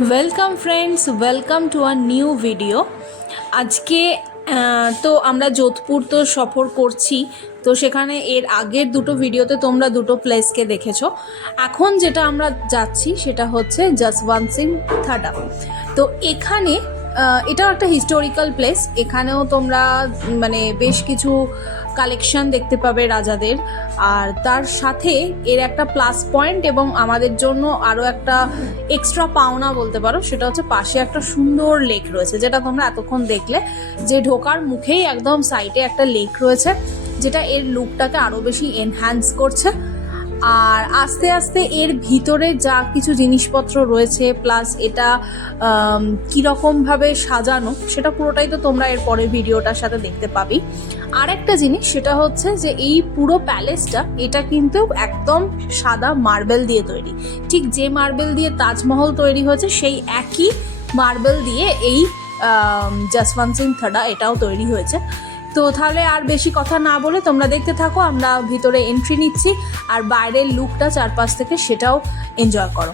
Welcome friends, welcome to our new video. আজকে তো আমরা যোধপুর তো সফর করছি, তো সেখানে এর আগের দুটো ভিডিওতে তোমরা দুটো প্লেসকে দেখেছো। এখন যেটা আমরা যাচ্ছি সেটা হচ্ছে যশবন্ত সিং থাডা। তো এখানে এটাও একটা হিস্টোরিক্যাল প্লেস। এখানেও তোমরা মানে বেশ কিছু কালেকশন দেখতে পাবে রাজাদের, আর তার সাথে এর একটা প্লাস পয়েন্ট এবং আমাদের জন্য আরও একটা এক্সট্রা পাওনা বলতে পারো, সেটা হচ্ছে পাশে একটা সুন্দর লেক রয়েছে, যেটা তোমরা এতক্ষণ দেখলে যে ঢোকার মুখেই একদম সাইডে একটা লেক রয়েছে, যেটা এর লুকটাকে আরও বেশি এনহ্যান্স করছে। আর আস্তে আস্তে এর ভিতরে যা কিছু জিনিসপত্র রয়েছে, প্লাস এটা কীরকমভাবে সাজানো, সেটা পুরোটাই তো তোমরা এর পরের ভিডিওটার সাথে দেখতে পাবি। আর একটা জিনিস সেটা হচ্ছে যে এই পুরো প্যালেসটা, এটা কিন্তু একদম সাদা মার্বেল দিয়ে তৈরি। ঠিক যে মার্বেল দিয়ে তাজমহল তৈরি হয়েছে, সেই একই মার্বেল দিয়ে এই যশবন্ত সিং থাডা এটাও তৈরি হয়েছে। তো তাহলে আর বেশি কথা না বলে তোমরা দেখতে থাকো, আমরা ভিতরে এন্ট্রি নিচ্ছি আর বাইরের লুকটা চারপাশ থেকে সেটাও এনজয় করো।